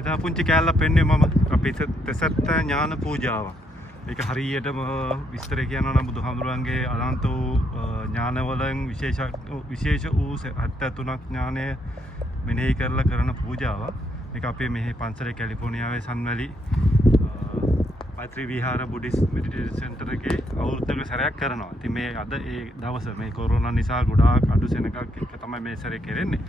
එදා පුංචි කෑල්ලක් පෙන්නුවේ මම අපි තෙසත්ත ඥාන පූජාව. ඒක හරියටම විස්තර කියනවා නම් බුදුහාමුදුරන්ගේ අනන්ත වූ ඥානවලින් විශේෂ වූ 73ක් ඥානය මෙනෙහි කරලා කරන පූජාවක්. මේක අපේ මෙහි පන්සලේ කැලිෆෝනියාවේ සන්වැලි මෛත්‍රී විහාර බුද්දිස්ට් මෙඩිටේෂන් සෙන්ටර් එකේ අවුරුද්දක සැරයක් කරනවා. ඉතින් මේ අද ඒ දවස මේ කොරෝනා නිසා ගොඩාක් අඩු සෙනගක් එක තමයි මේ සැරේ කරන්නේ.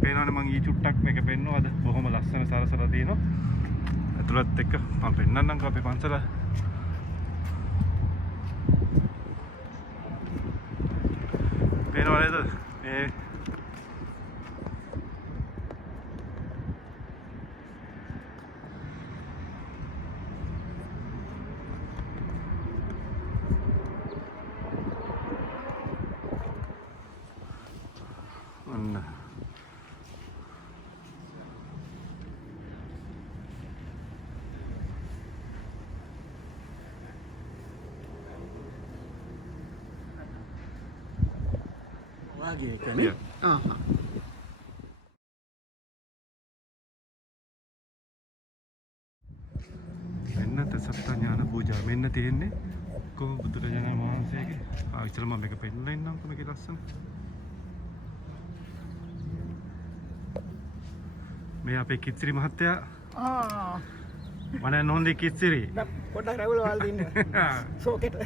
පේනවනේ මම ඊ චුට්ටක් මේක පෙන්නුවා. අද බොහොම ලස්සන සරසලා තියෙනවා. ඇතුළත් එක්ක මම පෙන්නන්නම් අපේ පන්සල. පේනවද මේ වගේ කනේ. මෙන්න තෙසත්ත ඥාන පූජා මෙන්න තියෙන්නේ කොහොම බුදුරජාණන් වහන්සේගේ ඉතල මම මේක පෙන්නලා ඉන්නම්කො මේකේ ලස්සන. මේ අපේ කිත්සිරි මහත්තයා මම නෝන්දේ කිත්සිරි පොඩ්ඩක් රැවුල වල දින්න ෂෝකෙට්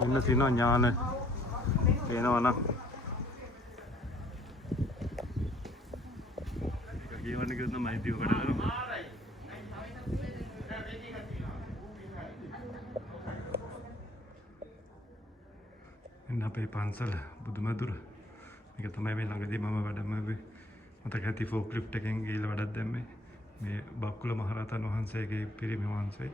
මෙන්න තියෙනවා ඥාන පේනවා නම් ඒක කියවන්න කිව්වොත් නම් මයිතිව කඩ කරනවා. මෙන්න අපේ පන්සල බුදුමැදුර. මේක තමයි මේ ළඟදී මම වැඩම මතක ඇති ෆෝක් ලිෆ්ට් එකෙන් ගිහලා වැඩක් දැම්මේ. මේ බක්කුල මහරහතන් වහන්සේගේ පිරිමි වහන්සේ.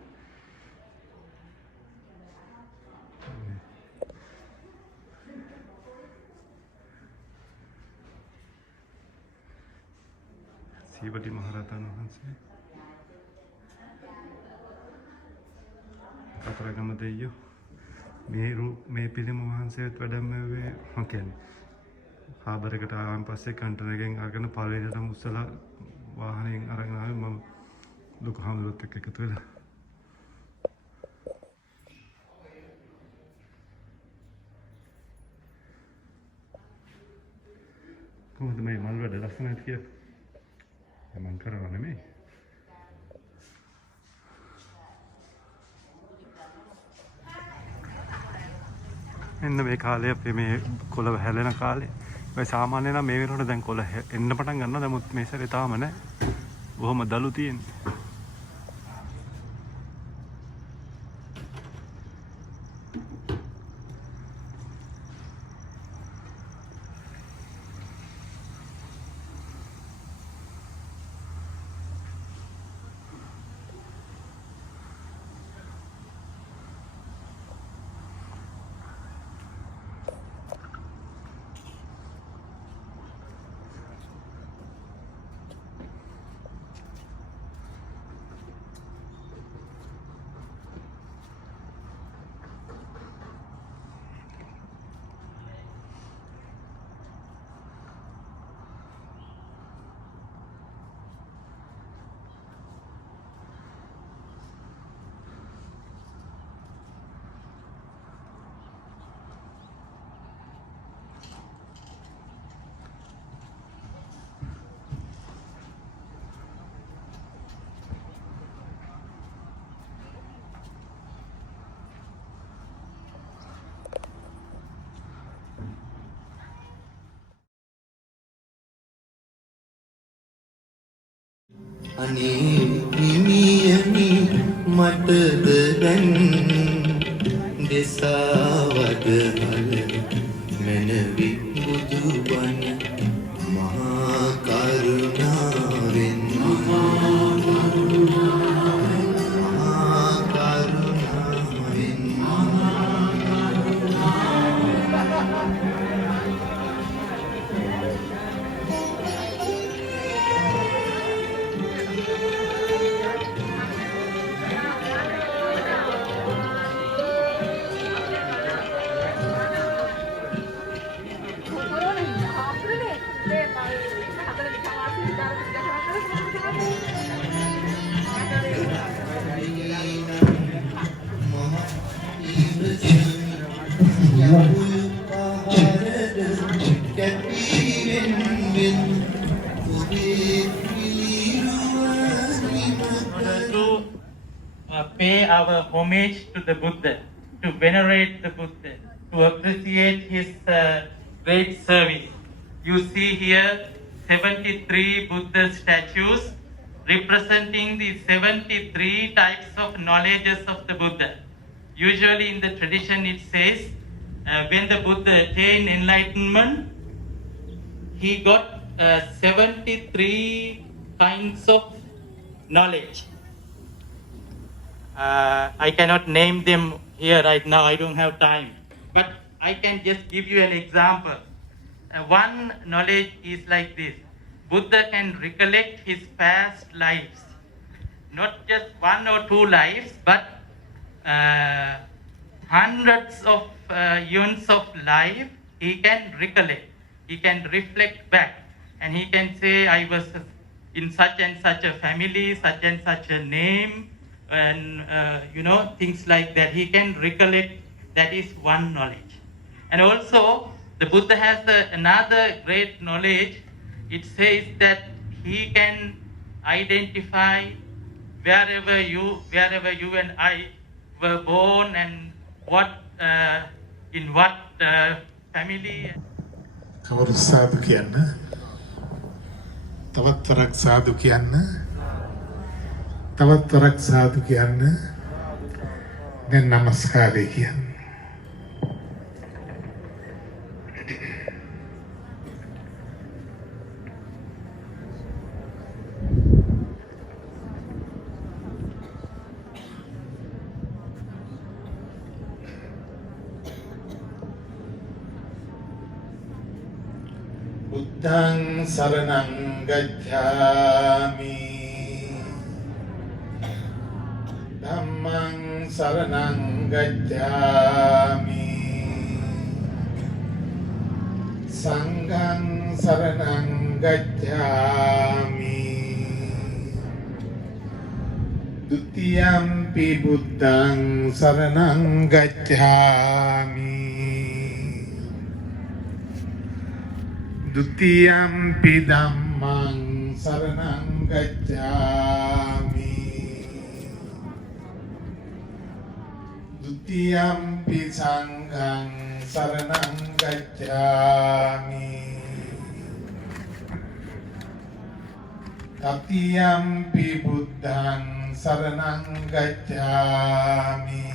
සීවලි මහරහතන් වහන්සේ. කතරගම දෙයියෝ මේ පිළිම වහන්සේත් වැඩමවේ මම කියන්නේ හාබර් එකට ආවන් පස්සේ කන්ටේනර් එකෙන් අරගෙන පළවෙනිටම උස්සලා වාහනයෙන් අරගෙන ආවේ මම ලොකු හාමුදුරුවොත් එක්ක එකතු වෙලා. කොහොමද මේ මල් වැඩ ලස්සනට කියලා මම කරනවා නෙමෙයි. එන්න මේ කාලේ අපේ මේ කොළ හැලෙන කාලේ. ඔය සාමාන්‍ය නම් මේ වෙනකොට දැන් කොළ එන්න පටන් ගන්නවා. නමුත් මේ සැරේ තාම නැහැ. බොහොම දලු තියෙන්නේ. අනේ නිමියනි මටද දැන් දෙසවද හල මනවි බුදුබණ මහා කරුණාවෙන් මහා කරුණාවෙන් To pay our homage to the Buddha, to venerate the Buddha, to appreciate his great service. You see here 73 Buddha statues representing the 73 types of knowledges of the Buddha. Usually in the tradition it says when the Buddha attained enlightenment, he got 73 kinds of knowledge. I cannot name them here right now, I don't have time. But I can just give you an example. One knowledge is like this. Buddha can recollect his past lives. Not just 1 or 2 lives, but hundreds of eons of life he can recollect. He can reflect back. And he can say, I was in such and such a family, such and such a name, and things like that. He can recollect. That is one knowledge. And also the Buddha has another great knowledge. It says that he can identify wherever you and I were born and in what family. කවුරු සාදු කියන්න? තවත් වරක් සාදු කියන්න. තවත් වරක් සාදු කියන්න. දැන් නමස්කාරය කියන්න. බුද්ධං සරණං ගච්ඡාමි ධම්මං සරණං ගච්ඡාමි සංඝං සරණං ගච්ඡාමි ဒုတိယံ පි බුද්ධං සරණං ගච්ඡාමි Dutiyampi dhammang saranang gacchami Dutiyampi sanghang saranang gacchami Tatiyampi buddhang saranang gacchami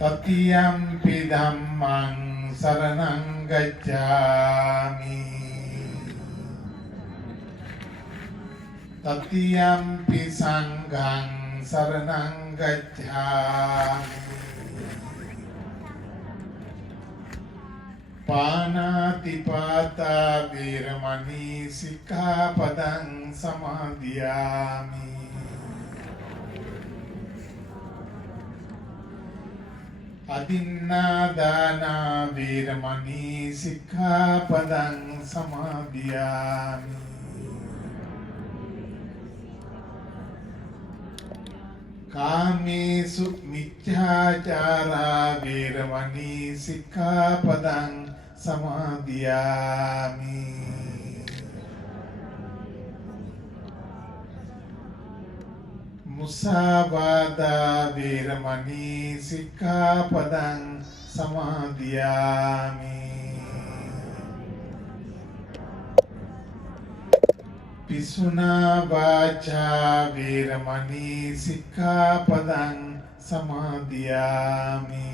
Tatiyampi dhammang saranang gacchami Tatiyampi sanghang saranang gacchami Panatipata viramani sikkhapadang samadhiyami Adinādāna vīramani sikkhapadang samadhiyami Kāmesu micchācārā vīramani sikkhapadang samadhiyami Musāvādā vīramani sikkhapadang samadhiyami Pisuna vācā vīramani sikkhapadang samadhiyami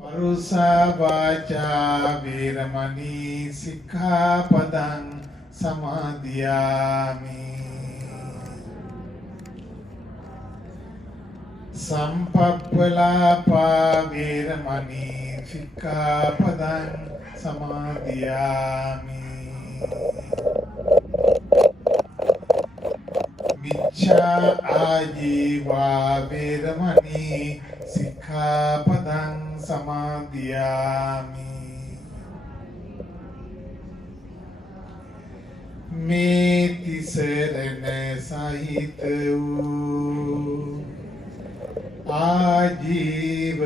Parusa vācā vīramani sikkhapadang samadhiyami Sampappalāpā vīramani sikkhapadang samadhiyami Micchā ājīvā vīramani sikkhapadang samadhiyami මේ තිසරණ සහිත වූ ආජීව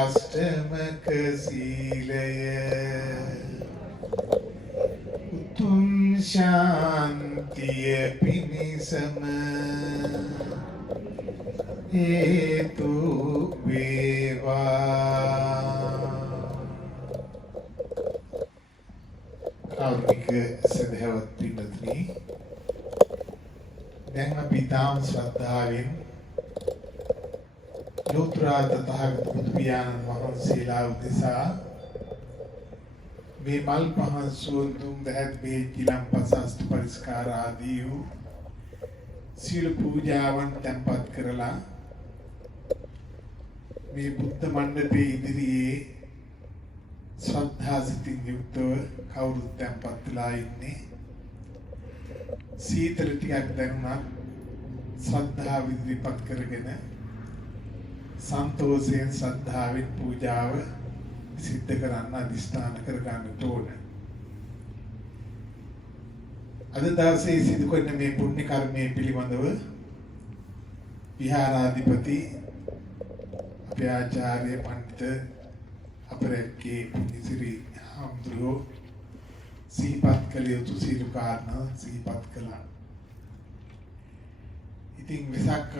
අෂ්ට අෂ්ටමක සීලය උතුම් ශාන්තිය පිණිසම හේතු වේවා. කාරුණික සදහවත් පින්වත්නි, දැන් අපි තාම ශ්‍රද්ධාවෙන් ලෝතර තථාගත බුදු පියාණන් වහන්සේලා උදෙසා මේ මල් පහන් සුවඳුම් දැත් මේ කිලම්පස අෂ්ට පරිස්කාර ආදී වූ සියලු පූජාවන් තැන්පත් කරලා මේ බුද්ධ මණ්ඩපයේ ඉදිරියේ ශ්‍රද්ධා සිතින් යුක්තව කවුරුත් තැන්පත් වෙලා ඉන්නේ. සීතල ටිකක් දැනුණත් ශ්‍රද්ධාව ඉදිරිපත් කරගෙන සන්තෝෂයෙන් ශ්‍රද්ධාවෙන් පූජාව සිද්ධ කරන්න අධිෂ්ඨාන කරගන්නට ඕන. අද දවසේ සිදු කරන මේ පුණ්‍ය කර්මයේ පිළිබඳව විහාරාධිපති අපේ ආචාර්ය පඬිත අපරැක්කේ පුණ්‍යසිරි හාමුදුරුවෝ සිහිපත් කළ යුතු සියලු කාරණා සිහිපත් කළා. ඉතින් විසක්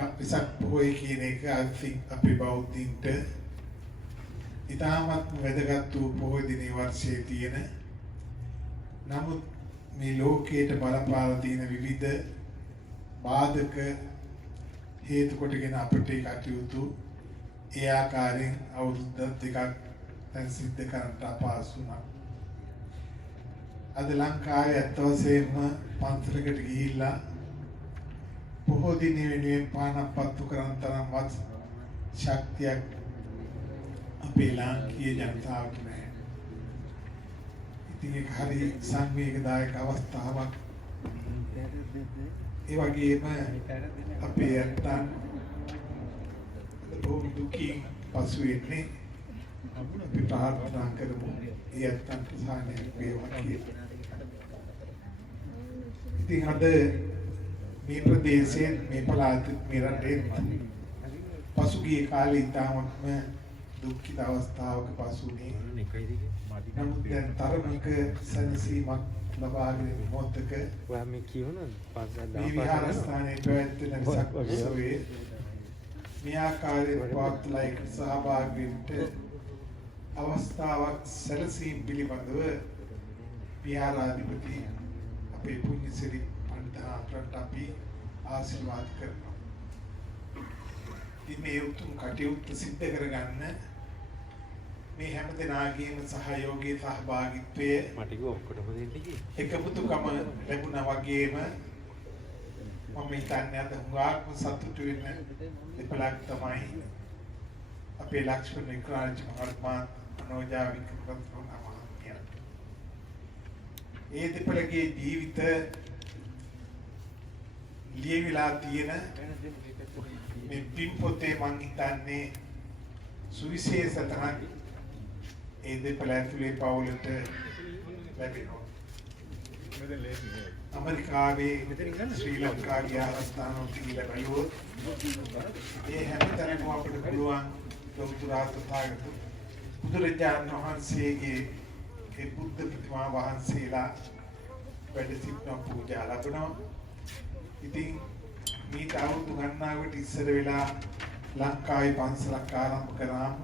පොහොය කියන එක අපේ බෞද්ධින්ට ඉතාමත් වැදගත් වූ පොහොය දිනේ වර්ෂයේ තියෙන, නමුත් මේ ලෝකයට බලපාලා තියෙන විවිධ බාධක හේතු කොටගෙන අපිට කටයුතු ඒ ආකාරයෙන් අවුරුදු දෙකක් දැන් සිද්ධ කරන්නට අපහසු වුණා. අද ලංකාවේ අත් වශයෙන්ම පන්සලකට ගිහිල්ලා බොහෝ දින වෙනුවෙන් පානක් පත්තු කරන තරම්වත් ශක්තියක් අපේ ලාංකීය ජනතාවට නැහැ. ඉතින් ඒක හරි සංවේගදායක අවස්ථාවක්. ඒ වගේම අපේ ඇත්තන් බොහෝ දුකින් පසු වෙන්නේ. අපි ප්‍රාර්ථනා කරමු ඒ ඇත්තන්ට සාහනයක් වේවා කියලා. ඉතින් අද මේ ප්‍රදේශයෙන් මේ පළාතේ මේ රටේ පසුගිය කාලේ ඉතාමත්ම දුක්ඛිත අවස්ථාවක පසුනේ. නමුත් දැන් තරමක සැනසීමක් ලබාගෙන මොහොතක මේ කියවනද මේ විහාරස්ථානයේ පැවැත්වෙන වෙසක් උත්සවයේ මේ ආකාරයෙන් පවත්ලායක සහභාගී වෙන්න අවස්ථාවක් සැලසීම් පිළිබඳව විහාරාධිපති අපේ පුණ්‍යසිරි පඬිතුමාට අපි ආශිර්වාද කරනවා. ඉතින් මේ උතුම් කටයුත්ත සිද්ධ කරගන්න මේ හැම දෙනාගේම සහයෝගයේ සහභාගීත්වය මට කිව්ව ඔක්කොටම දෙන්න කිව්වා. එකමුතුකම ලැබුණා වගේම මම හිතන්නේ අද හුඟක්ම සතුටු වෙන දෙපළක් තමයි අපේ ලක්ෂ්මණ වික්‍රාජ් මහත්මයා අනෝජා වික්‍රමරත්න මහත්මයා. ඒ දෙපළගේ ජීවිත ලියවිලා තියෙන මේ පින්පොතේ මං හිතන්නේ සුවිශේෂ තරම් ඒ දෙපළ ඇතුලේ පවුලට ලැබෙනවා. ඇමරිකාවේ ශ්‍රී ලංකා විහාරස්ථානවල කියලා බලුවොත් ඒ හැමතැනම අපිට පුළුවන් ලෝතුරා තථාගත බුදුරජාණන් වහන්සේගේ ඒ බුද්ධ ප්‍රතිමා වහන්සේලා වැඩ සිටින පූජා ලැබෙනවා. ඉතින් මේ අවුරුදු ගණනාවකට ඉස්සර වෙලා ලංකාවේ පන්සලක් ආරම්භ කරාම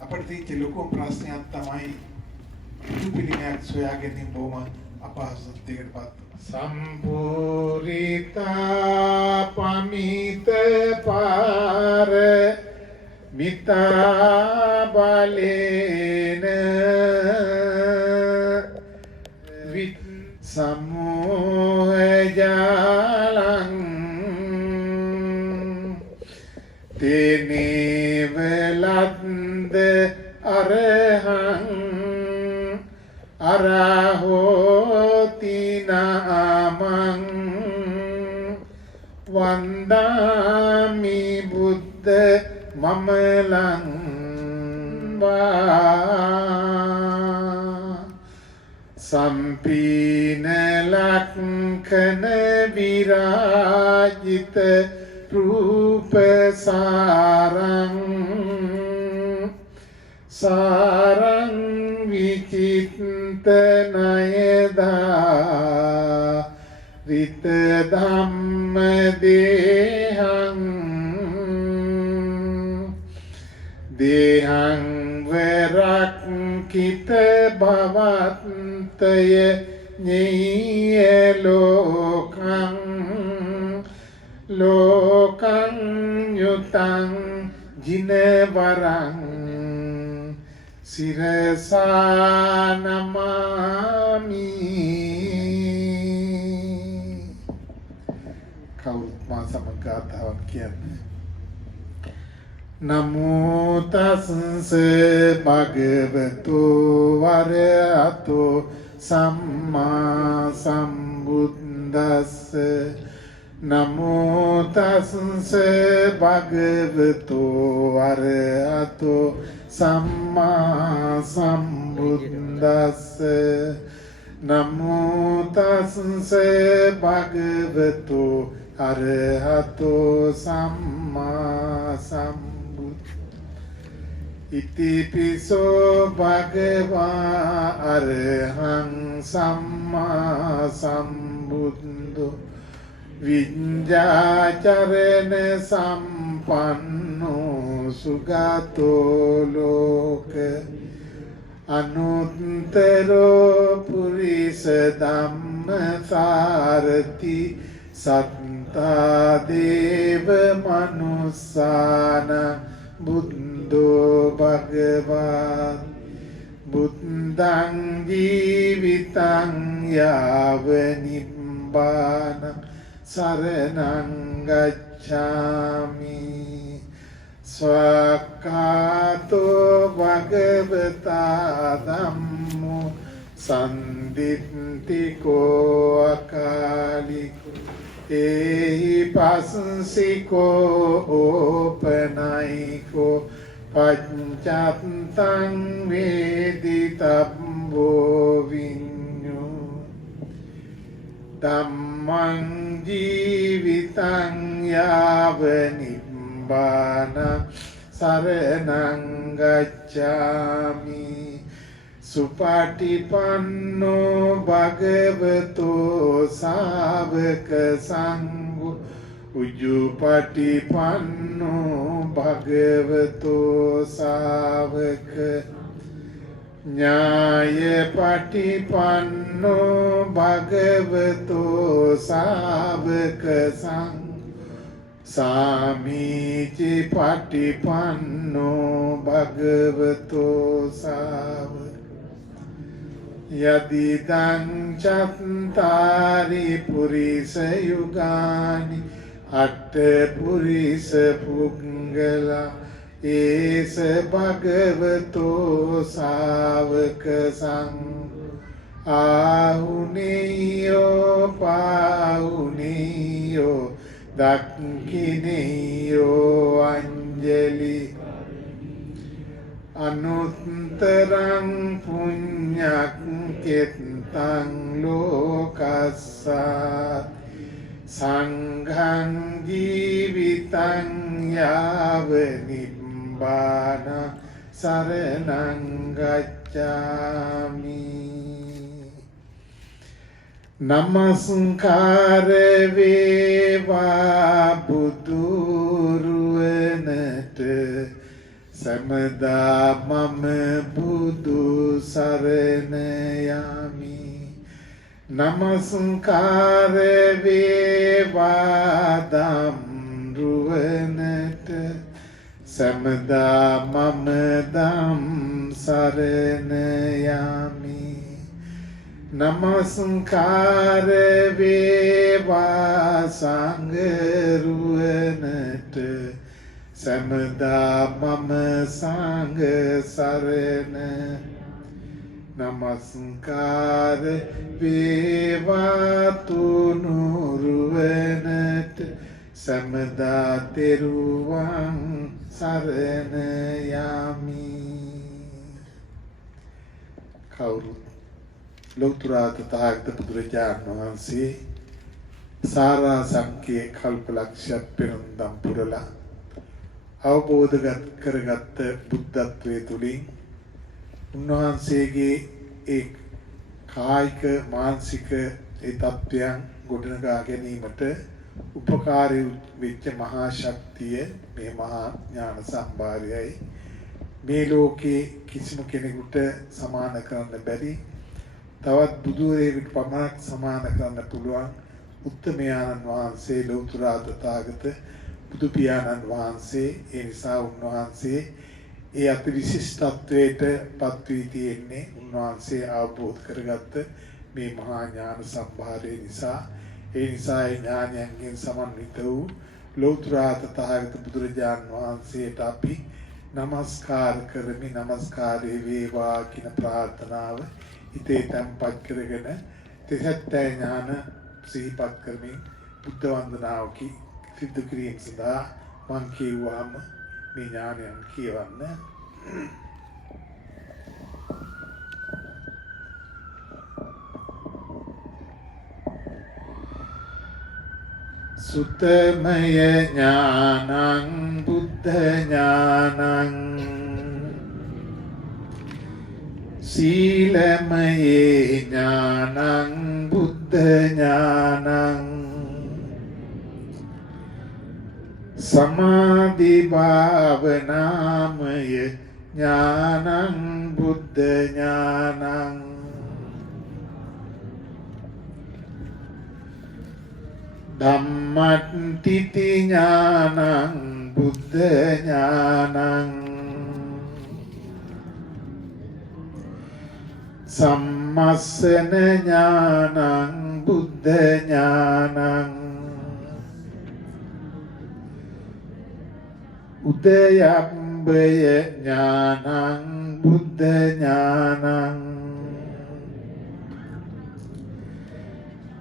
අපිට තියෙන ලොකු ප්‍රශ්නයක් තමයි බුදු පිළිමයක් සොයා ගැනීම බොහොම අපහසුතාවයකටපත්. සම්පූර්ණිතා පමිත පාර මිතා බලේන විත් සමෝහ ජාලං තේනේ වලද්ද අරහං අරහෝති නාමං වන්දාමි බුද්ධ මමලං වා සම්පීන ලක්ඛන විරාජිත රූප සාරං සාරං විචිත්තනයදා විත ධම්ම දේහං දේහං වරක්කිත භවත්තය ඤෙය්‍ය ලෝකං ලෝකං යුතං ජිනවරං සිරසා නමාමි. කවුරුත් මා සමග ගාථාවක් කියන්නේ. නමෝ තස්ස භගවතු වරහතෝ සම්මා සම්බුද්දස්ස නමෝ තස්ස භගවතු වරහතෝ සම්මා සම්බුද්දස්ස නමෝ තස්ස භගවතු අරහතෝ සම්මා සම්බුද්දස්ස ඉතිපිසෝ භගවා අරහං සම්මා සම්බුද්ධෝ විඤ්ඤාචරණ සම්පන්නෝ සුගතෝ ලෝක අනුත්තරෝ පුරිස ධම්මසාරති සත්තා දේව මනුස්සාන බුද්ධෝ භගවා බුද්ධං ජීවිතං යාව නිබ්බාන සරණං ගච්ඡාමි. ස්වක්ඛාතෝ භගවතා ධම්මෝ සම්දිත්තිකෝ අකාලිකෝ එහි පස්සසිකෝ ඕපනයිකෝ පච්චත්තං වේදිතබ්බෝ විඤ්ඤෝ ධම්මං ජීවිතං යාව නිබ්බාන සරණං ගච්ඡාමි. සුපටිපන්නෝ භගවතෝ සාවක සංඝෝ උජුපටිපන්නෝ භගවතෝ සාවක ඥායපටිපන්නෝ භගවතෝ සාවක සංඝෝ සාමීචි පටිපන්නෝ භගවතෝ සාවක යදිදං චත්තාරි පුරිස යුගානි අට්ඨ පුරිස පුංගලා ඒස භගවතෝ සාවක සංඝෝ ආහුනේයෝ පාහුනේයෝ දක්ඛිනේයෝ අංජලි අනුත්තරං පුඤ්ඤක්ඛෙත්තං ලෝකස්සා සංඝං ජීවිතං යාව නිබ්බාන සරණං ගච්ඡාමි. නමස්කාර වේවා බුදුරුවනට සමදා මම බුදු සරණ යමි. නමස්කාර වේවා ධම්රුවනට සමදා මම ධම් සරණ යමි. නමස්කාර වේවා සංඝරුවනට සමදා මම සංඝ සරණ. නමස්කාර වේවා තුනුරුවනට සමදා තෙරුවන් සරණ යමි. කවුරුත් ලෞතර තථාගත බුදුරජාණන් වහන්සේ සාරා සංකේ කල්පලක්ෂයක් පෙරම්දම් පුරලා අවබෝධ කරගත් බුද්ධත්වයේ තුලින් උන්වහන්සේගේ ඒ කායික මානසික ඒ තත්ත්වයන් ගොඩනගා ගැනීමට උපකාරී වෙච්ච මහා ශක්තිය මේ මහා ඥාන සම්භාරයයි. මේ ලෝකේ කිසිම කෙනෙකුට සමාන කරන්න බැරි තවත් බුදුරෙකුට පමණක් සමාන කරන්න පුළුවන් උත්තමයාණන් වහන්සේ ලෞතර තථාගත බුදු පියාණන් වහන්සේ. ඒ නිසා උන්වහන්සේ ඒ අති විශිෂ්ටත්වයට පත් වී තියෙන්නේ උන්වහන්සේ අවබෝධ කරගත්ත මේ මහා ඥාන සම්භාරය නිසා. ඒ නිසා ඒ ඥානයන්ගෙන් සමන්විත වූ ලෞතර තථාගත බුදුරජාණන් වහන්සේට අපි නමස්කාර කරමි. නමස්කාරේ වේවා කියන ප්‍රාර්ථනාව හිතේ තැන්පත් කරගෙන තෙසත්ත්‍ය ඥාන සිහිපත් කරමින් බුද්ධ වන්දනාව සිදු කිරීම සඳහා මං කියුවාම මේ ඥානයන් කියවන්න. සුතමය ඥානං බුද්ධ ඥානං සීලමයේ ඥානං බුද්ධ ඥානං සමාධි භාවනාමය ඥානං බුද්ධ ඥානං ධම්මට්ඨිති ඥානං බුද්ධ ඥානං සම්මස්සන ඥානං බුද්ධ ඥානං උදයම්බය ඥානං බුද්ධ ඥානං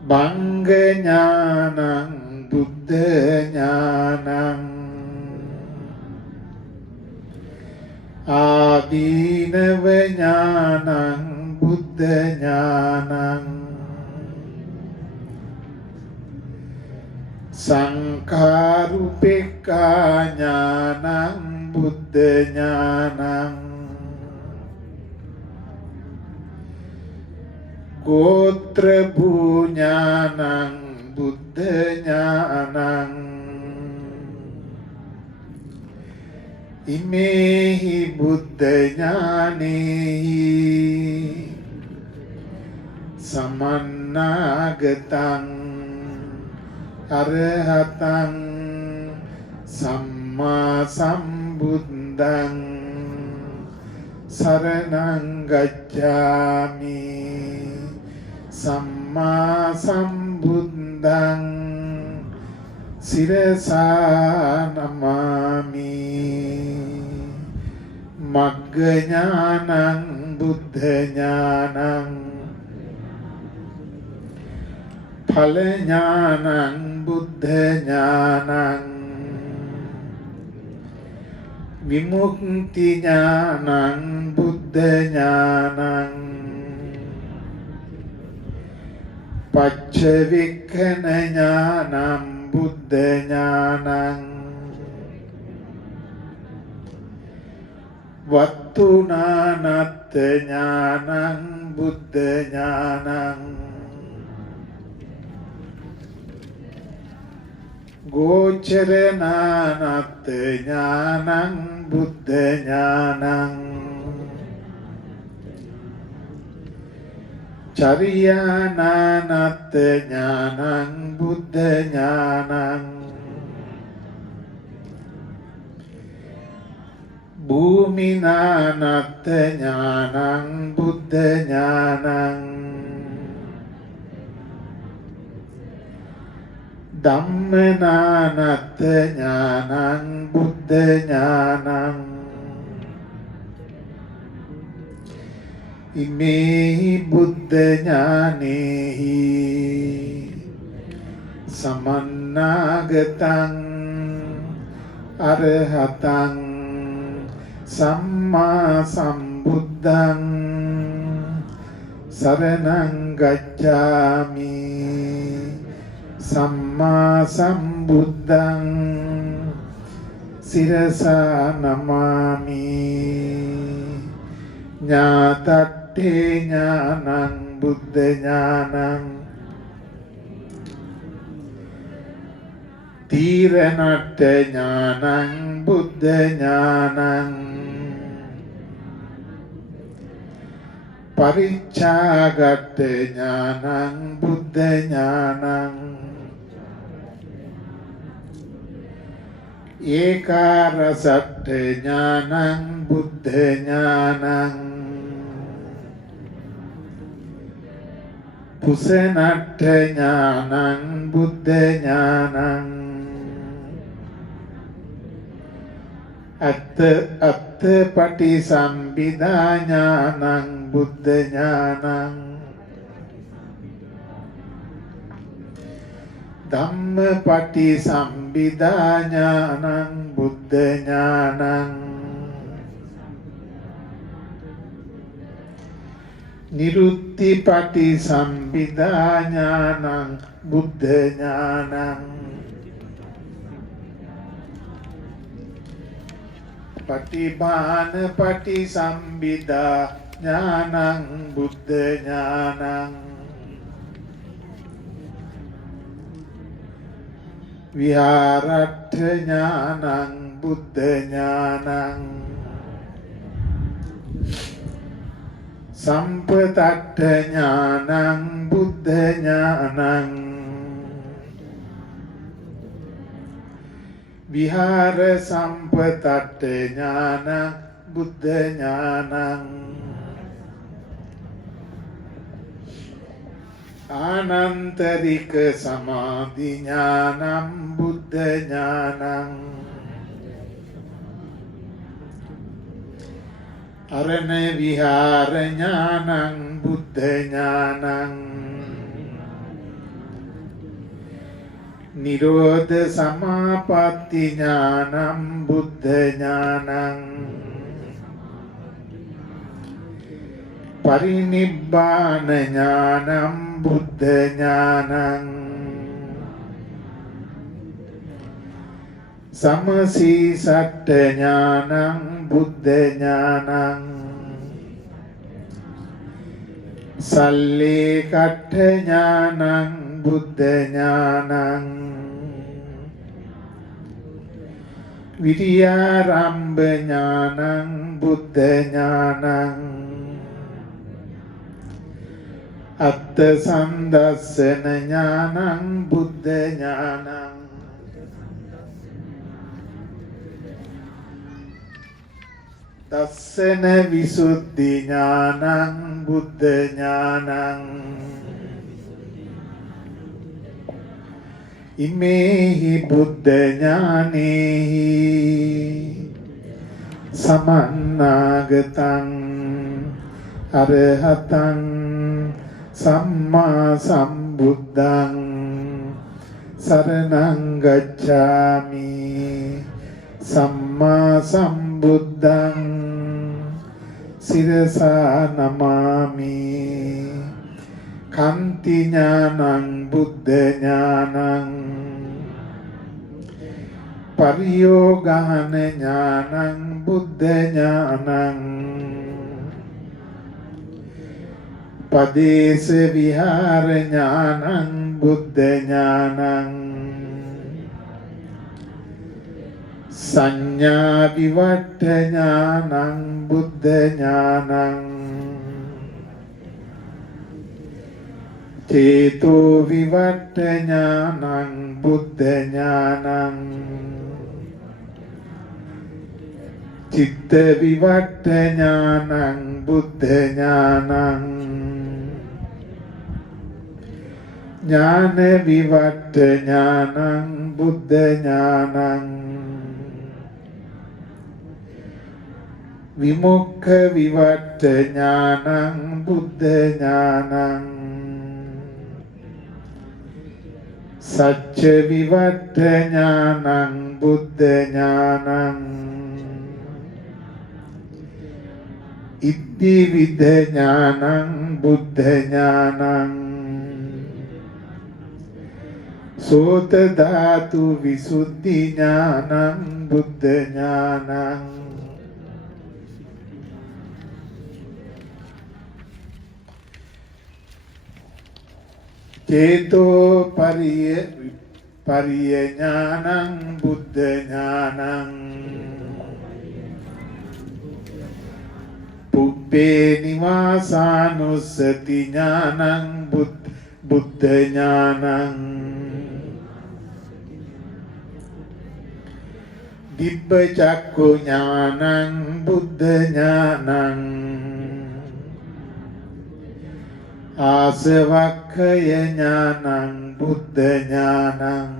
භංග ඥානං බුද්ධ ඥානං ආදීනව ඥානං බුද්ධ ඥානං සංඛාරුපෙක්ඛා ඥානං බුද්ධ ඥානං ගෝත්‍ර භූඥානං බුද්ධ ඥානං ඉමේහි බුද්ධ ඥානෙහි සමන්නාගතං අරහතං සම්මා සම්බුද්ධං සරණං ගච්ඡාමි සම්මා සම්බුද්ධං සිරසා නමාමි මග්ග ඥානං බුද්ධ ඥානං ඵල ඥානං බුද්ධ ඥානං විමුක්ති ඥානං බුද්ධ ඥානං පච්චවික්ඛන ඥානං බුද්ධ ඥානං වත්තුනානත්ථ ඥානං බුද්ධ ඥානං ගෝචරනානත්ථ ඥානං බුද්ධ ඥානං චරියානානත්ථ ඥානං බුද්ධ ඥානං භූමිනානත්ථ ඥානං බුද්ධ ඥානං ධම්මනානත්ථ ඥානං බුද්ධ ඥානං ඉමේහි බුද්ධ ඥානෙහි සමන්නාගතං අරහතං සම්මා සම්බුද්ධං සරණං ගච්ඡාමි සම්මා සම්බුද්ධං සිරසා නමාමි ඥාතට්ඨේ ඥානං බුද්ධ ඥානං තීරණට්ඨ ඥානං බුද්ධ ඥානං පරිච්ඡාගට්ඨ ඥානං බුද්ධ ඥානං ඒකාරසට්ඨ ඥානං බුද්ධ ඥානං පුසනට්ඨ ඥානං බුද්ධ ඥානං අත්ථ පටිසම්භිදා ඥානං බුද්ධ ඥානං ධම්මපටිසම්භිදා ඥානං බුද්ධ ඥානං නිරුත්තිපටිසම්භිදා ඥානං බුද්ධ ඥානං පටිභානපටිසම්භිදා ඥානං බුද්ධ ඥානං විහාරට්ඨ ඥානං බුද්ධ ඥානං සම්පතට්ඨ ඥානං බුද්ධ ඥානං විහාර සම්පතට්ඨ ඥානං බුද්ධ ඥානං ආනන්තරික සමාධි ඥානං බුද්ධ ඥානං අරණ විහාර ඥානං බුද්ධ ඥානං නිරෝධ සමාපatti ඥානං බුද්ධ ඥානං පරිනිබ්බාන ඥානං බුද්ධ ඥානං සමසීසට්ඨ ඥානං බුද්ධ ඥානං සල්ලේකට්ඨ ඥානං බුද්ධ ඥානං විරියාරම්භ ඥානං බුද්ධ ඥානං අත්ථ සම්දස්සන ඥානං බුද්ධ ඥානං දස්සන විසුද්ධි ඥානං බුද්ධ ඥානං ඉමේහි බුද්ධ ඥානේහි සමන්නාගතං අරහතං සම්මා සම්බුද්ධං සරණං ගච්ඡාමි සම්මා සම්බුද්ධං සිරසා නමාමි කන්ති ඥානං බුද්ධ ඥානං පරියෝගාන ඥානං බුද්ධ ඥානං පදේශ විහාර ඥානං බුද්ධ ඥානං සංඥා විවට්ඨ ඥානං බුද්ධ ඥානං චේතෝ විවට්ඨ ඥානං බුද්ධ ඥානං චිත්ත විවට්ඨ ඥානං බුද්ධ ඥානං ඥාන විවට්ඨ ඥානං බුද්ධ ඥානං විමුක්ඛ විවට්ඨ ඥානං බුද්ධ ඥානං සච්ච විවට්ඨ ඥානං බුද්ධ ඥානං ඉද්ධි විද ඥානං බුද්ධ ඥානං සෝත ධාතු විසුද්ධි ඥානං බුද්ධ ඥානං චේතෝ පරිය ඥානං බුද්ධ ඥානං පුබ්බේ නිවාසානුස්සති ඥානං බුද්ධ ඥානං දිබ්බ චක්ඛු ඥානං බුද්ධ ඥානං ආසවක්ඛය ඥානං බුද්ධ ඥානං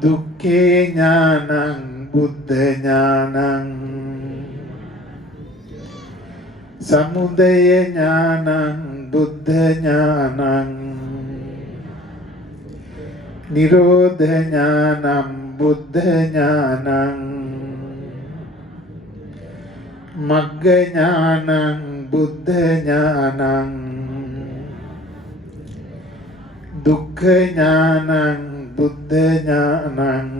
දුක්ඛේ ඥානං බුද්ධ ඥානං සමුදය ඥානං බුද්ධ ඥානං නිරෝධ ඥානං බුද්ධ ඥානං මග්ග ඥානං බුද්ධ ඥානං දුක්ඛ ඥානං බුද්ධ ඥානං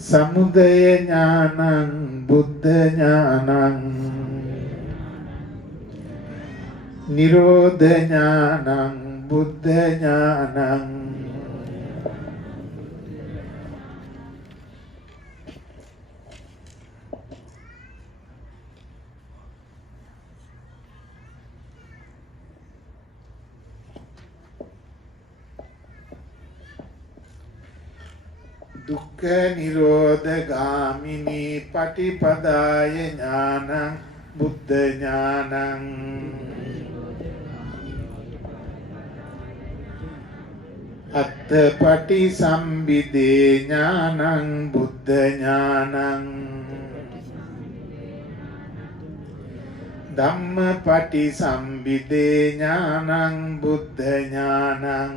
සමුදය ඥානං බුද්ධ ඥානං නිරෝධ ඥානං බුද්ධ ඥානං දුක්ඛ නිරෝධ ගාමිනී පටිපදාය ඥානං බුද්ධ ඥානං අත්ථපටි සම්බිදේ ඥානං බුද්ධ ඥානං ධම්මපටි සම්බිදේ ඥානං බුද්ධ ඥානං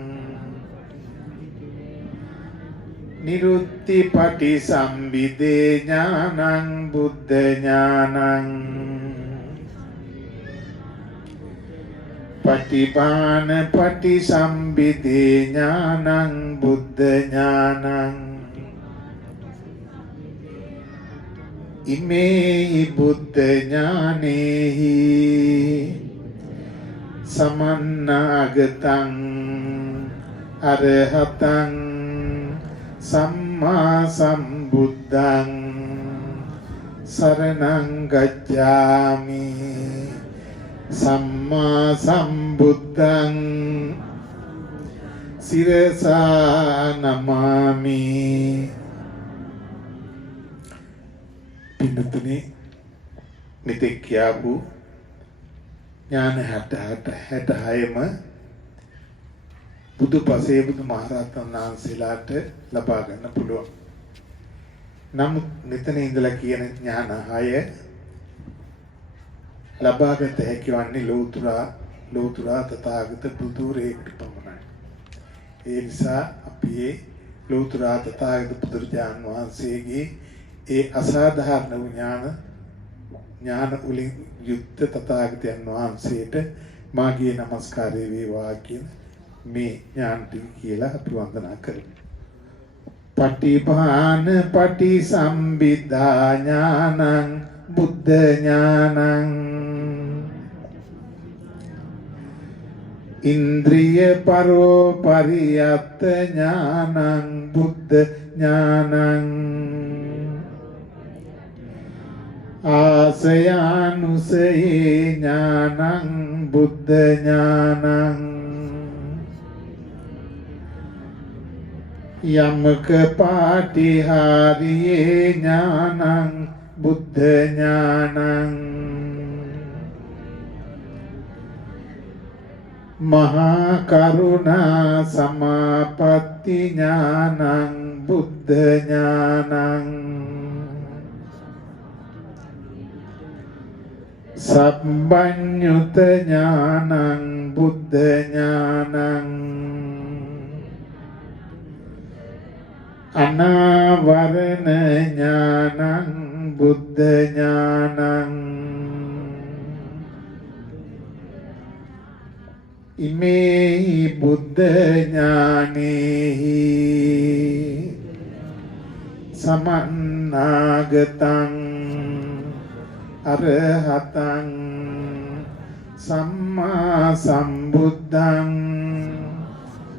නිරුත්තිපටි සම්බිදේ ඥානං බුද්ධ ඥානං පටිපාණපටි සම්බිදේ ඥානං බුද්ධ ඥානං ඉමේහි බුද්ධ ඥානේහි සමන්නාගතං අරහතං සම්මා සම්බුද්ධං සරණං ගච්ඡාමි සම්මා සම්බුද්ධං සිරසා නමාමි. පින්නතුනි මෙතෙක් කියපු ඥාන 66ම බුදු පසේ බුදු මහරහතන් වහන්සේලාට ලබා ගන්න පුළුවන්. නමුත් මෙතන ඉඳලා කියන ඥාන 6 ලබාගත හැකි වන්නේ ලෝතුරා තථාගත බුදුරේකට පමණයි. ඒ නිසා අපි මේ ලෝතුරා තථාගත බුදුරජාන් වහන්සේගේ ඒ අසාධාරණ ඥාන වලින් යුක්ත තථාගතයන් වහන්සේට මාගේ নমස්කාරය වේවා කියන මේ ඥාන ටික කියලා අපි වන්දනා කරමු. පටිභාන පටි සම්බිද්ධා ඥානං බුද්ධ ඥානං ඉන්ද්‍රිය පරෝ පරියත්ත ඥානං බුද්ධ ඥානං ආසයානුසයේ ඥානං බුද්ධ ඥානං යමක පාටිහාරියේ ඥානං බුද්ධ ඥානං මහා කරුණා සමාපatti ඥානං බුද්ධ ඥානං සබ්බඤ්ඤුත ඥානං බුද්ධ ඥානං අනාවරණ ඥානං බුද්ධ ඥානං ඉමේහි බුද්ධ ඥානේහි සමන්නාගතං අරහතං සම්මා සම්බුද්ධං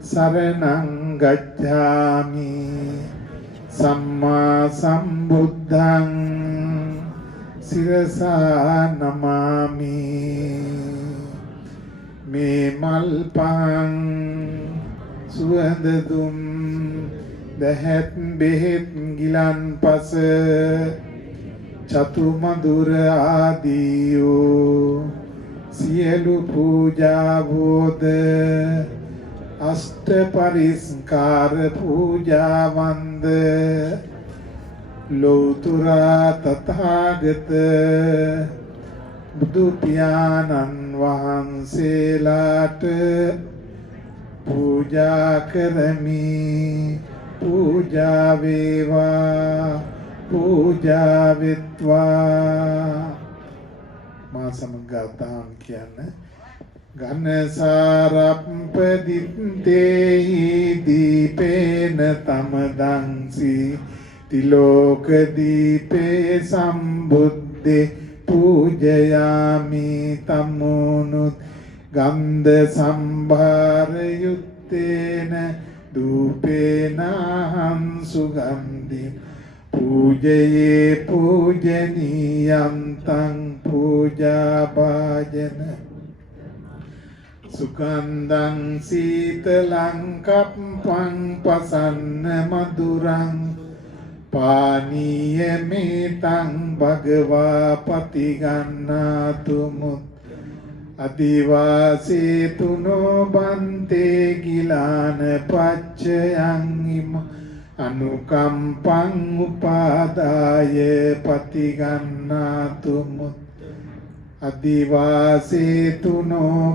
සරණං ගච්ඡාමි සම්මා සම්බුද්ධං සිරසා නමාමි මේ මල් පහන් සුවඳ දුම් දැහැත් බෙහෙත් ගිලන්පස චතු මధుර ආදීයෝ සියලු පූජාවෝද අෂ්ට පරිස්කාර පූජාවන්ද ලෞතුරා තථාගත බුදු පියාණන් වහන්සේලාට පූජා කරමි පූජා වේවා පූජා වෙත්වා මා සමගතාන් කියන්නේ ඝනසාරප්පදිත්තේහි දීපේන තමදංසි තිලෝක දීපේ සම්බුද්දේ පූජයාමි තමුනුත් ගන්ධ සම්භාර යුත්තේන දූපේනහං සුගන්ධි පූජයේ පූජනීයන්තං පූජා භාජන සුගන්ධං සීතලං කප්පං පසන්න මధుරං පානීය මේතං භගවා පතිගන්නාතුමුත් අදිවාසේතුනෝ බන්තේ ගිලාන පච්චයං ඉම අනුකම්පං උපාදාය පතිගන්නාතුමුත් අදිවාසේතුනෝ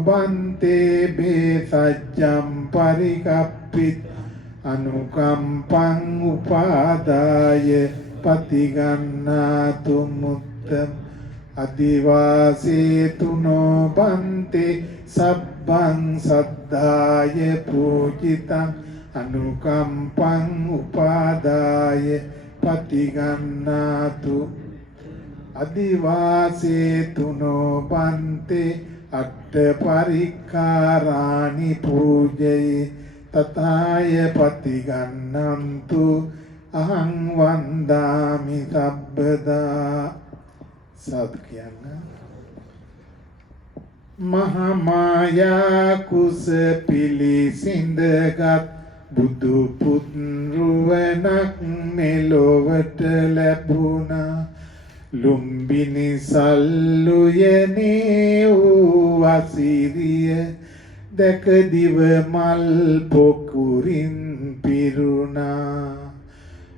බන්තේ බේසජ්ජම් පරිකප්පිත් අනුකම්පං උපාදාය පතිගන්නාතුමුත්තම් අදිවාසේතුනෝ බන්තේ සබ්බං සද්ධාය පූජිතං අනුකම්පං උපාදාය පතිගන්නාතු අදිවාසේතුනෝ බන්තේ අට්ඨ පරික්ඛාරාණි පූජයේ තථාය පතිගන්නන්තු අහං වන්දාමි සබ්බදා සාදු කියන්න මහා මායා කුස පිලිසිඳගත් බුදු පුත් රුවණක් මෙලොවට ලැබුණා ලුම්බිනි සල්ලුයනේ වූ අසිරිය දැක දිව මල් පොකුරින් පිරුණා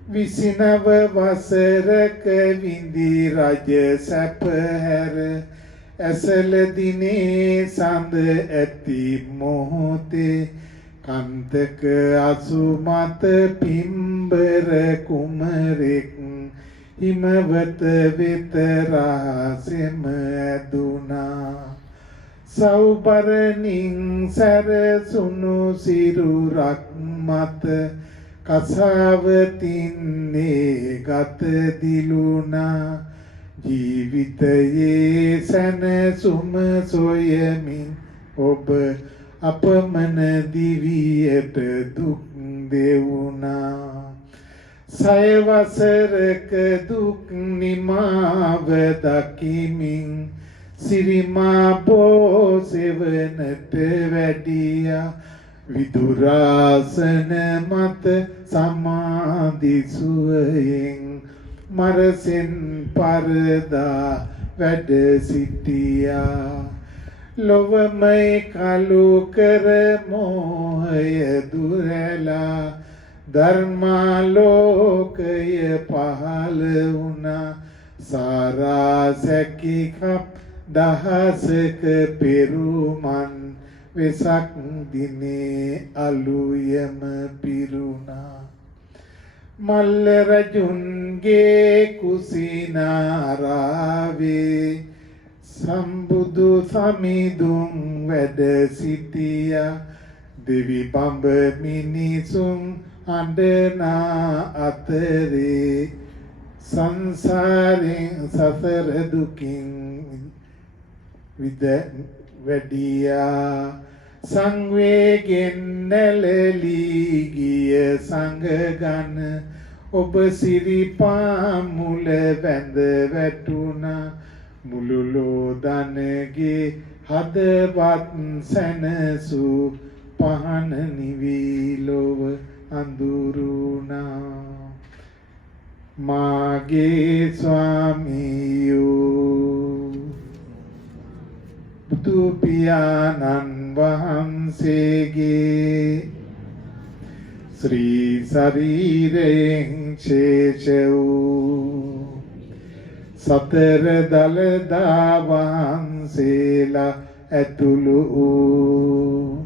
29 වසරක විඳි රජ සැප හැර ඇසල දිනේ සඳ ඇති මොහොතේ කන්තක අසුමත පිම්බර කුමරෙක් හිමවත වෙත රහසෙම ඇදුනා සෞබරණින් සැරසුණු සිරුරක් මත කසාවතින්නේ ගත දිලුණා ජීවිතයේ සැනසුම සොයමින් ඔබ අපමණ දිවියට දුක් දෙවුණා සය වසරක දුක් නිමාව දකිමින් සිරිමා බෝ සෙවණට වැඩියා විදුරාසන මත සමාධි සුවයෙන් මරසෙන් පරදා වැඩ සිටියා ලොවමයි කලු කර මෝහය දුරලා ධර්මාලෝකය පහළ වුණා සාරා සැකි කප් දහසක පෙරුමන් වෙසක් දිනේ අලුයම පිරුණා මල්ල රජුන්ගේ කුසිනාරාවේ සම්බුදු සමිඳුන් වැඩ සිටියා දෙවි බඹ මිනිසුන් අඬනා අතරේ සංසාරෙන් සසර දුකින් වැඩියා සංවේගෙන් නැලලී ගිය සංගගන ඔබ සිරිපා මුල වැඳ වැටුණා මුළු ලෝදනගේ හදවත් සැනසූ පහන නිවී ලොව අඳුරුණා මාගේ ස්වාමියෝ බුදු පියාණන් වහන්සේගේ ශ්‍රී ශරීරයෙන් ශේෂ වූ සතර දළදා වහන්සේලා ඇතුළු වූ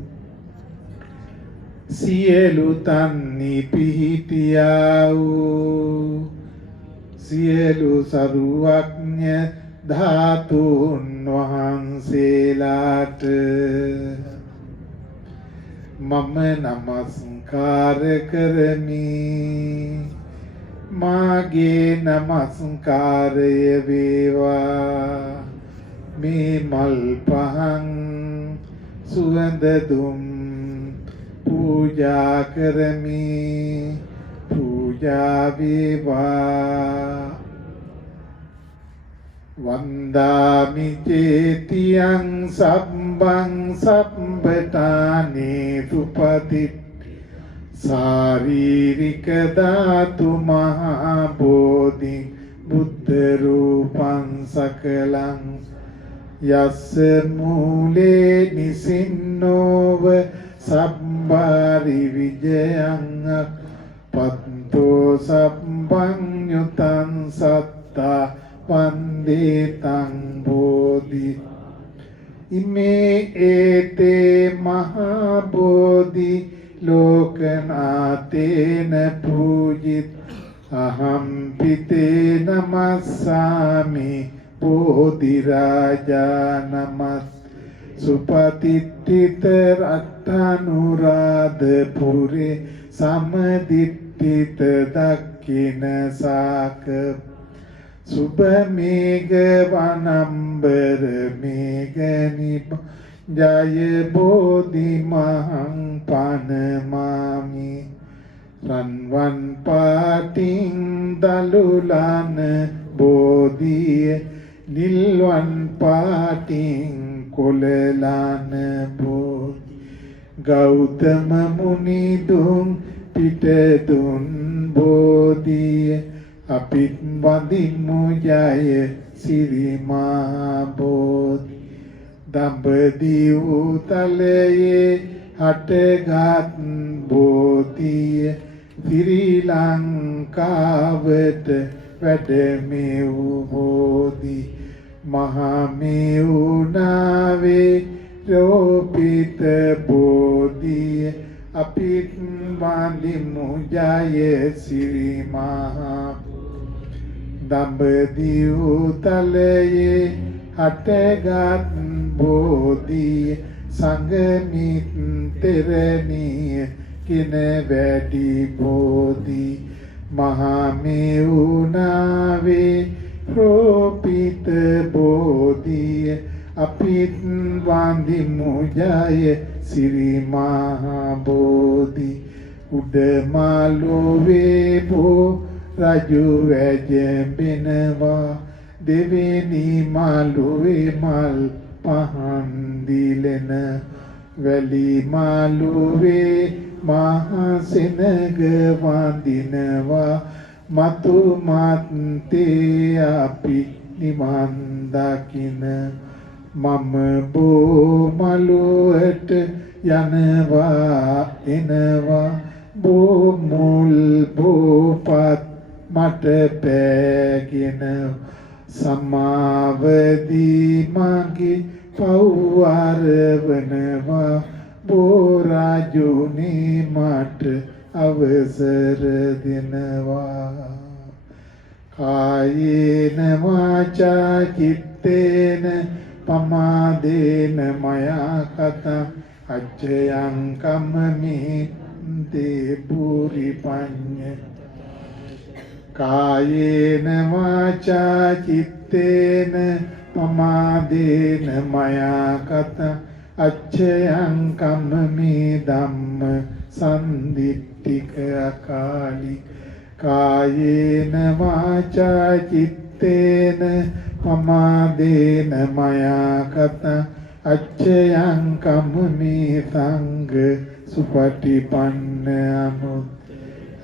සියලු තන්නි පිහිටියා වූ සියලු සරුවඥ ධාතුන් වහන්සේලාට මම නමස්කාර කරමි මාගේ නමස්කාරය වේවා මේ මල් පහන් සුවඳ දුම් පූජා කරමි පූජා වේවා වන්දාමි චේතියං සම්බං සම්පතානේ සුපති ශාරීරික ධාතු මහා බෝධි බුද්ධ රූපං සකලං යස්ස මූලේ නිසින්නෝව සබ්බාරි විජයං පත්තෝ සම්බං යුතං සත්තා වන්දේතං බෝධි ඉමේ ඒතේ මහා බෝධි ලෝකනාතේන පූජිත අහම් පිතේ නමස්සාමි බෝධි රාජා නමස් සුපතිත්ථිත රත්තානුරාධපුරේ සමදිට්ඨිත දක්ඛින සාක සුභ මේඝ වනම්බර මේඝනිප ජය බෝධි මහං පනමාමි රන්වන් පාටින් දලුලන බෝධිය නිල්වන් පාටින් කොළලන බෝධි ගෞතම මුනි දුන් පිට දුන් බෝධිය අපිත් වඳිමු ජය සිරි මහා බෝධි දඹදිව් තලයේ හටගත් බෝධිය ශ්‍රී ලංකාවට වැඩමෙව් බෝධි මහා මෙවුනාවේ රෝපිත බෝධිය අපිත් වඳිමු ජය සිරි මහා දඹදිව් තලයේ හටගත් බෝධිය සංගමිත් තෙරණිය කින වැඩි බෝධි මහා මෙවුනාවේ රෝපිත බෝධිය අපිත් වඳිමු ජය සිරි මහා බෝධි උඩමාළුවේ බෝ රජු වැජඹෙනවා දෙවෙනි මාළුවේ මල් පහන් දිලෙන වැලි මාළුවේ මහා සෙනග වඳිනවා මතු මත්තේ අපි නිවන් දකින මම බෝ මළුවට යනවා එනවා බෝ මුල් බෝපත් මට පෑගෙන සමාවදී මගේ පව්වරවනවා බෝ රාජුනේ මට අවසර දෙනවා කායේන වාචා චිත්තේන පමාදේන මයා කතා අච්චයං කම්මේ දේ පුරි පඤ්ඤ කායේන වාචා චිත්තේන පමාදේන මයා කත අච්චයං කම්මේ ධම්ම සම්දිට්ඨික අකාලි කායේන වාචා චිත්තේන පමාදේන මයා කත අච්චයං කම්මේ සංඝ සුපටිපන්න අනුත්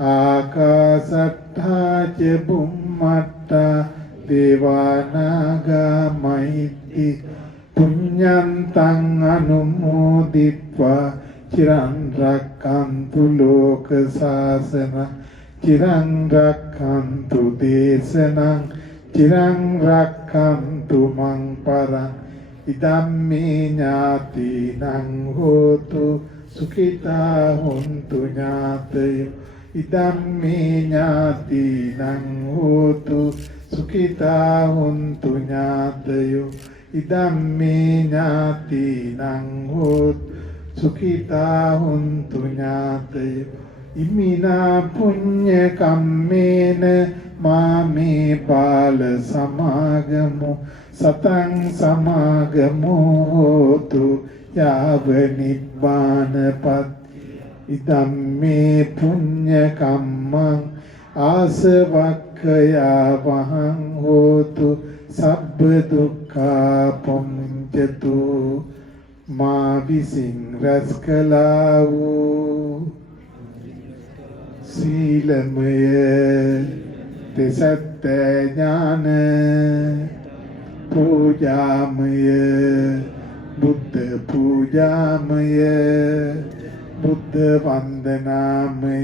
ආකාසට්ඨා ච බුම්මට්ඨා දේවානාගා මහිද්දි පුඤ්ඤන්තං අනුමෝදිත්වා චිරං රක්ඛන්තු ලෝක සාසන චිරං රක්ඛන්තු දේශනං චිරං රක්ඛන්තු මං පරං ඉදම්මේ ඥාතිනං හෝතු සුඛිතා හොන්තු ඥාතයෝ ඉදම්මේ ඥාතිනං හෝතු සුඛිතා හොන්තු ඥාතයෝ ඉදම්මේ ඥාතිනං හෝතු සුඛිතා හොන්තු ඥාතයෝ ඉමිනා පුඤ්ඤ කම්මේන මාමේ බාල සමාගමු සතං සමාගමෝ හෝතු යාව නිබ්බානපත් ඉදම්මේ පුඤ්ඤ කම්මං ආසවක්ඛයා වහං හෝතු සබ්බ දුක්ඛා පොමුඤ්චතු මා විසින් රැස් කළා වූ සීලමය තෙසත් ඥාන පූජාමය බුද්ධ පූජාමය බුද්ධ වන්දනාමය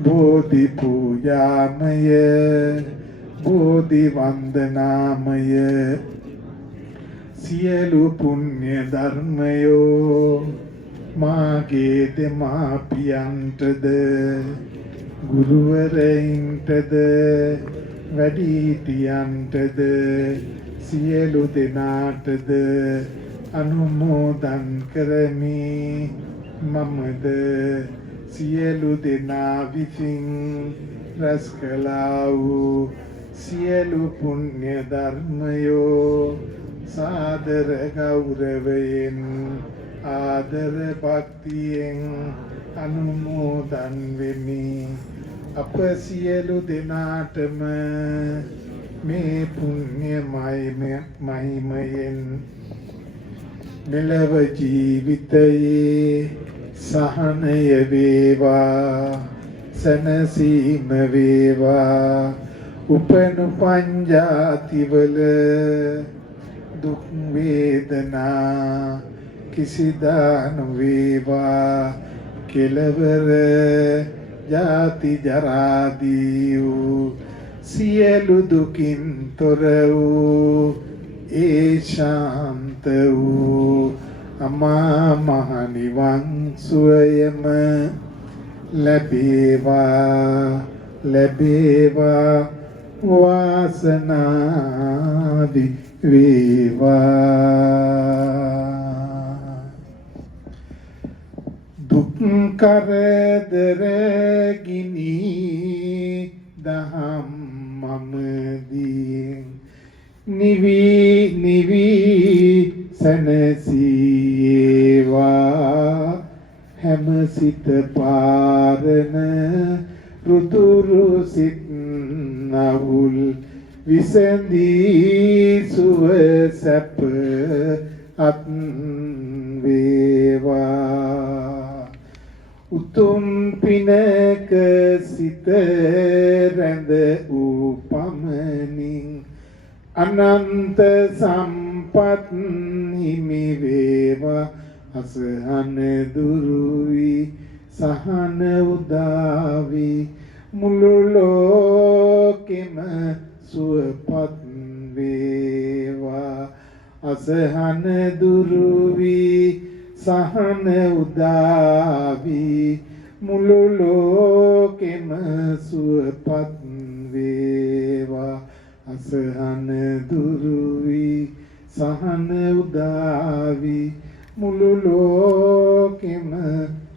බෝධි පූජාමය බෝධි වන්දනාමය සියලු පුණ්‍ය ධර්මයෝ මාගේ දෙමාපියන්ටද ගුරුවරයින්ටද වැඩිහිටියන්ටද සියලු දෙනාටද අනුමෝදන් කරමි මමද සියලු දෙනා විසින් රැස් කළා වූ සියලු පුණ්‍ය ධර්මයෝ සාදර ගෞරවයෙන් ආදර භක්තියෙන් අනුමෝදන් වෙමි අප සියලු දෙනාටම මේ පුණ්‍යමය මහිමයෙන් මෙලව ජීවිතයේ සහනය වේවා සනසීම වේවා උපනුපං ජාතිවල දුක් වේදනා කිසිදා නොවේවා කෙලවර ජාති ජරාදී වූ සියලු දුකින් තොර වූ ඒ ශාන්ත වූ අමා මහ නිවන් සුවයම ලැබේවා ලැබේවා වාසනාදි වේවා දුක් කරදර ගිනි දහම් මමදී නිවි නිවි සනසීවා හැම සිත පාරන රුදුරු සිත් නවුල් විසඳී සුව සැප අත් වේවා උතුම් පිනක සිත රැඳ වූ පමණින් අනන්ත සම්පත් හිමි වේවා අසහන දුරුවි සහන උදාවි මුළු ලෝකෙම සුවපත් වේවා අසහන දුරුවි සහන උදාවි මුළු ලෝකෙම සුවපත් වේවා අසහන දුරුවි සහන උදාවි මුළු ලෝකෙම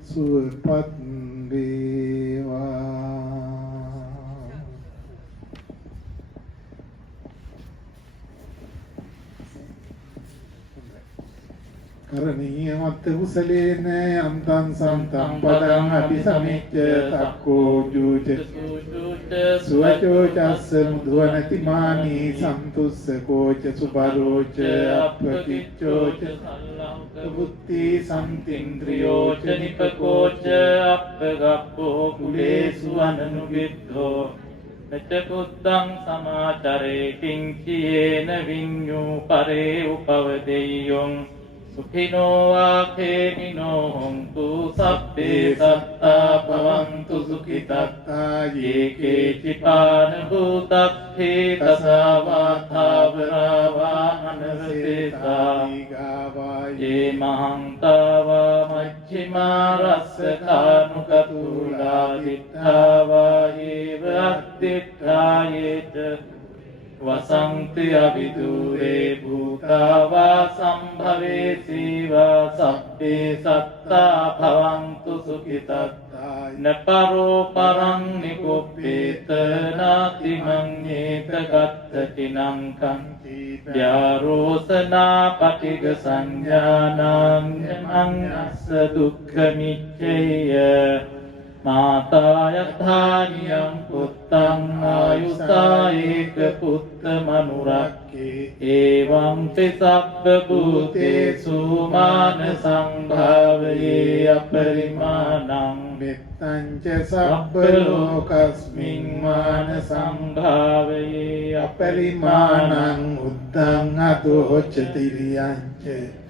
සුවපත් වේවා කරණීය මත්ත කුසලේන යන්තං සන්තං පදං අபிසමිච්ච තක්කෝ ජූච සුවචෝ චස්ස මුදුවනති මානී සන්තුස්සකෝච සුබරෝච අප්පතිච්චෝච බුද්ධි සම්තින්ද්‍රියෝච නිපකෝච අප්පගප්පෝ කුලේසු අනනුගිද්ධෝ නචකුත්තං සමාචරේ කිංචියේන විඤ්ඤූ පරේ උපවදෙය්‍යොං සුඛිනෝ වාඛේමිනෝ හොන්තු සබ්බේ සත්තා භවන්තු සුඛිතත්තා යේකේ චිපාන භූතක්ඛේ තසවාථාවරා වාහනසේතා යේ මහංතාවා මච්චිමා රස්සකානුකතුලා දිත්තාවා යේව අත්තිත්තායේත වසන්ති අවිදුරේ භූතාවා සම්භවේ සීවා සබ්බේ සත්තා භවන්තු සුඛිතත්තා නපරෝ පරං නිකුප්පේත නාති මඤ්ඤේත ගත්තචිනං කන්ති යාරෝසනා පටිග සංඥානං අස්ස දුක්ඛ මිච්ඡේය මාතා යථානියං පුත්තං ආයුසා ඒක පුත්ත මනුරක්කේ එවං පිසබ්බ භූතේසු මාන සංභාවයේ අපරිමාණං මෙත්තං ච සබ්බ ලෝකස්මින් මාන සංභාවයේ අපරිමාණං උද්ධං අදෝච තිරියං ච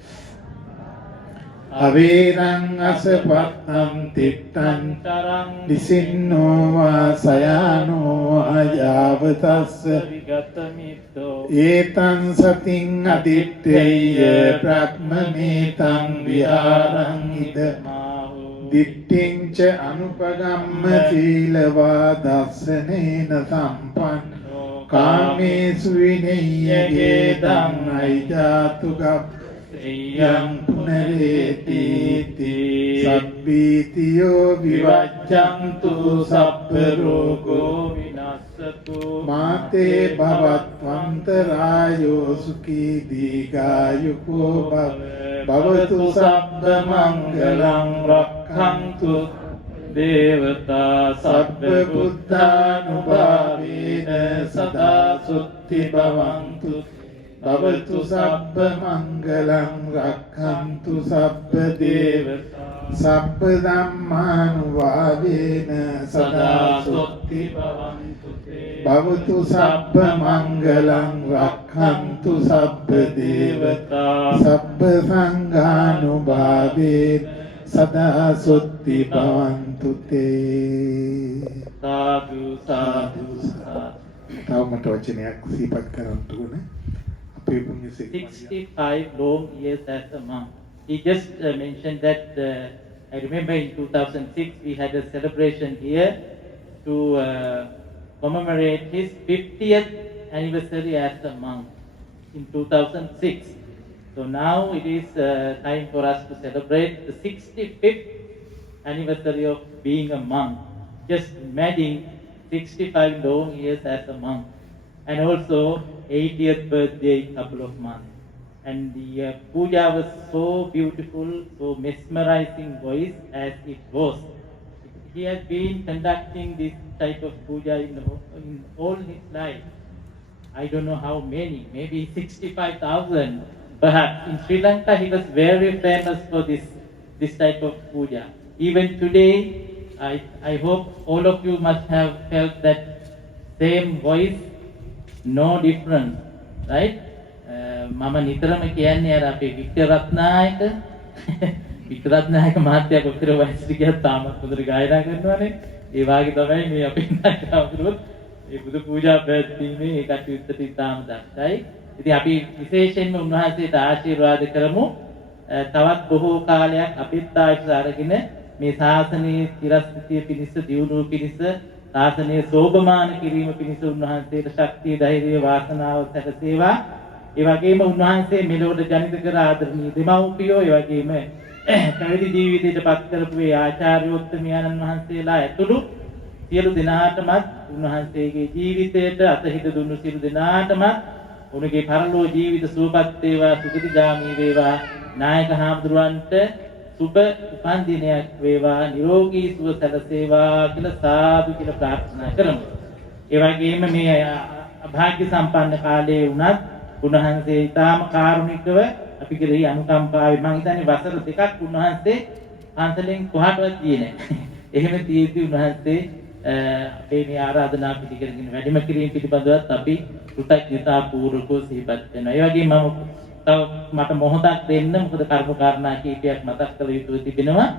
අවේරං අසපත්තං තිත්තං තරං දිසින්නෝ වාසයානෝ අයාවතස්ස විගතමිත්තෝ ඒතං සතින් අදිත්තේය බ්‍රහ්මමේතං විහාරං ඉදමාහු දිට්ඨිංච අනුපගම්ම සීලවා දස්සනේන සම්පන්නෝ කාමේසු විනය්‍යගේ ධම්මයිජාතු ගබ්බ යං පුනරේති සබ්බීතියෝ විවච්ඡන්තු සබ්බ රෝගෝ විනස්සතු මාතේ භවත්වන්තරායෝ සුඛී දීඝායුකෝ භවතු සබ්බ මංගලං රක්ඛන්තු දේවතා සබ්බ බුද්ධානුභාවේන සදා සුත්ති භවන්තු භවතු සබ්බ මංගලං රක්ඛන්තු සබ්බ දේවතා සබ්බ ධම්මානුභාවේන සදා සුත්ති භවන්තු භවතු සබ්බ මංගලං රක්ඛන්තු සබ්බ දේවතා සබ්බ සංඝානුභාවේන සදා සුත්ති භවන්තු තේ සාදු සාදු සාදු. තවමට වචනයක් සිහිපත් කරන්න ඕනේ. 65 long years as a monk. He just mentioned that I remember in 2006 we had a celebration here to commemorate his 50th anniversary as a monk in 2006. So now it is time for us to celebrate the 65th anniversary of being a monk. Just imagine 65 long years as a monk. And also 80th birthday couple of months. And the puja was so beautiful, so mesmerizing voice as it was. He has been conducting this type of puja in all his life. I don't know how many, maybe 65,000 perhaps. In Sri Lanka he was very famous for this type of puja. Even today, I hope all of you must have felt that same voice. No difference, right? මම නිතරම කියන්නේ අර අපේ Victor Ratnayake මහත්තයා කොච්චර වයසට ගියත් තාමත් හොඳට ගායනා කරනවානේ. ඒ වාගේ තමයි මේ අපේ නායකවරුත් මේ බුදු පූජා පැවැත්වීමේ ඒ කටයුත්තට ඉතාම දක්ෂයි. ඉතින් අපි විශේෂයෙන්ම උන්වහන්සේට ආශිර්වාද කරමු. තවත් බොහෝ කාලයක් අපිත් ආශිර්වාද අරගෙන මේ ශාසනයේ චිරස්ථිතිය පිණිස දියුණුව පිණිස ශාසනය සෝභමාන කිරීම පිණිස උන්වහන්සේට ශක්තිය ධෛර්යය වාසනාව සැලසේවා. ඒ වගේම උන්වහන්සේ මෙලොවට ජනිත කර ආදරණීය දෙමව්පියෝ ඒ වගේම පැවිදි ජීවිතයට පත් කරපු ඒ ආචාර්යෝත්තමයන්න් වහන්සේලා ඇතුළු සියලු දෙනාටමත් උන්වහන්සේගේ ජීවිතයට අතහිත දුන්නු සියලු දෙනාටමත් උන්ගේ පරලෝ ජීවිත සුවපත් වේවා සුගතිගාමී වේවා නායක හාමුදුරුවන්ට සුබ උපන් දිනයක් වේවා නිරෝගී සුව සැලසේවා කියලා සාදු කියලා ප්‍රාර්ථනා කරමු. ඒ වගේම මේ භාග්‍ය සම්පන්න කාලයේ වුණත් උන්වහන්සේ ඊටාම කාරුණිකව අපි කෙරෙහි අනුකම්පාවෙන් මම හිතන්නේ වසර දෙකක් උන්වහන්සේ පන්සලෙන් කොහාටවත් ගියේ නැහැ. එහෙම තියෙද්දි උන්වහන්සේ අපේ මේ ආරාධනා පිළිගැනීම වැඩිම කිරීම පිළිබඳවත් අපි කෘතඥතාපූර්වකව සිහිපත් වෙනවා. ඒ වගේම මම තව මට මොහොතක් දෙන්න මොකද කර්ම කාරණා කීපයක් මතක් කළ යුතු තිබෙනවා.